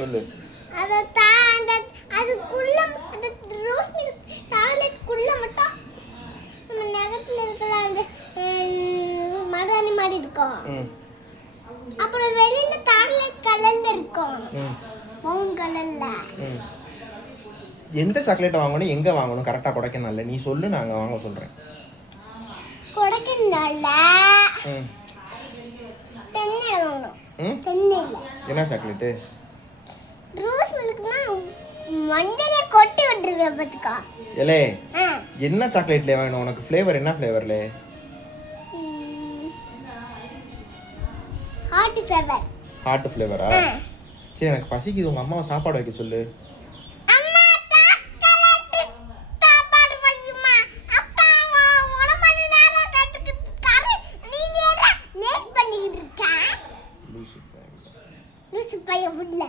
சொல்லு. அந்த அதுக்குள்ள அந்த ரோஸ் மில்க் சாக்லேட்டுக்குள்ள மட்டும் நம்ம நகத்துல இருக்கிற அந்த மருதாணி மாதிரி இருக்கும். அப்புறம் வெளியில சாக்லேட் கலர்ல இருக்கும். ப்ரௌன் கலர்ல. எந்த சாக்லேட் வாங்கணும், எங்க வாங்கணும்? கரெக்டா கொடைக்கானல்ல நீ சொல்லு, நாங்க வாங்க சொல்றேன். கொடைக்கானல்ல தென்னையில வாங்கணும். தென்னையில என்ன சாக்லேட்? ரோஸ் மில்க்னா மண்டையில கொட்டி விட்டுருவே பாத்துக்கா. ஏலே என்ன சாக்லேட்ல வேணும் உனக்கு? ஃப்ளேவர் என்ன ஃப்ளேவர்ல? Hot flavour. ஹாட் ஃப்ளேவரா? சரி, எனக்கு பசிக்குது, உங்க அம்மாவை சாப்பாடு வைக்க சொல்லு. அம்மா சாக்லேட் சாப்பாடு வையுமா? அப்பா ஒரு மணி நேரம் கட்டுக்கு தர நீ வேற லேட் பண்ணிட்டு இருக்க. லூசு பையன் புள்ள.